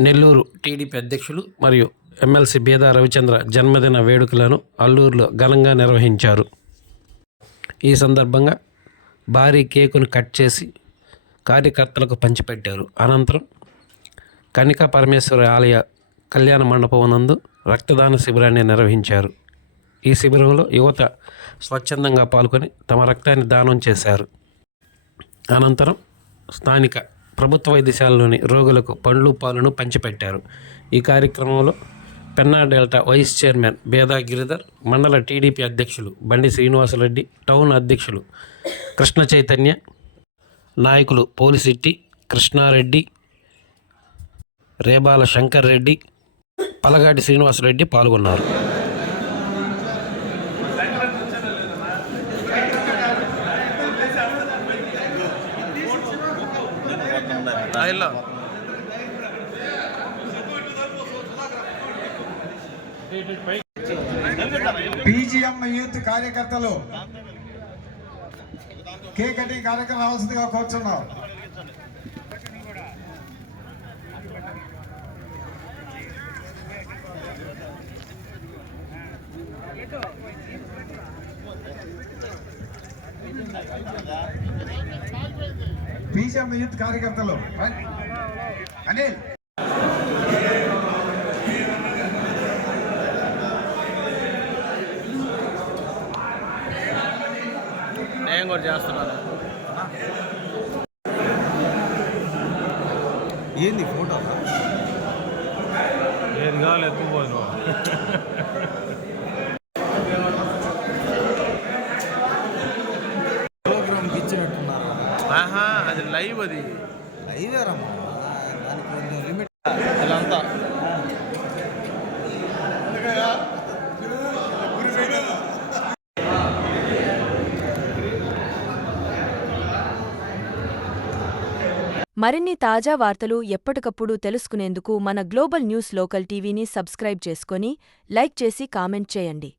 Nellore TDP అధ్యక్షులు మరియు MLC బేదా Ravichandra జన్మదిన వేడుకలను అల్లూరులో ఘనంగా నిర్వహించారు. ఈ సందర్భంగా భారీ కేకును కట్ చేసి కార్యకర్తలకు పంచిపెట్టారు. అనంతరం కనికా పరమేశ్వరి ఆలయ కళ్యాణ మండపం నందు రక్తదాన శిబిరాన్ని నిర్వహించారు. ఈ శిబిరంలో యువత స్వచ్ఛందంగా పాల్గొని తమ రక్తాన్ని దానం చేశారు. అనంతరం స్థానిక ప్రభుత్వ వైద్యశాలలోని రోగులకు పండ్లు పాలను పంచిపెట్టారు. ఈ కార్యక్రమంలో Penna delta vice chairman Beda Giridhar మండల టీడీపీ అధ్యక్షులు బండి శ్రీనివాసరెడ్డి టౌన్ అధ్యక్షులు కృష్ణ చైతన్య నాయకులు పోలిశెట్టి కృష్ణారెడ్డి రేబాల శంకర్ రెడ్డి పలగాటి శ్రీనివాసరెడ్డి పాల్గొన్నారు. ಇಲ್ಲ బీజీఎం యూత్ కార్యకర్తలు కేక్ కటింగ్ కార్యక్రమం రావాల్సిందిగా కోరుచున్నాం బీజీఎం యూత్ కార్యకర్తలు. అనిల్. నేను కూడా చేస్తున్నాను. ఏంది ఫోటో? ఏది కావాలి ఎత్తుకుపోదు ఆహా అది లైవ్ అది. లైవేరమ్మా దానికి కొంచెం లిమిట్. ఇదంతా మరిన్ని తాజా వార్తలు ఎప్పటికప్పుడు తెలుసుకునేందుకు మన గ్లోబల్ న్యూస్ లోకల్ టీవీని సబ్స్క్రైబ్ చేసుకొని లైక్ చేసి కామెంట్ చేయండి.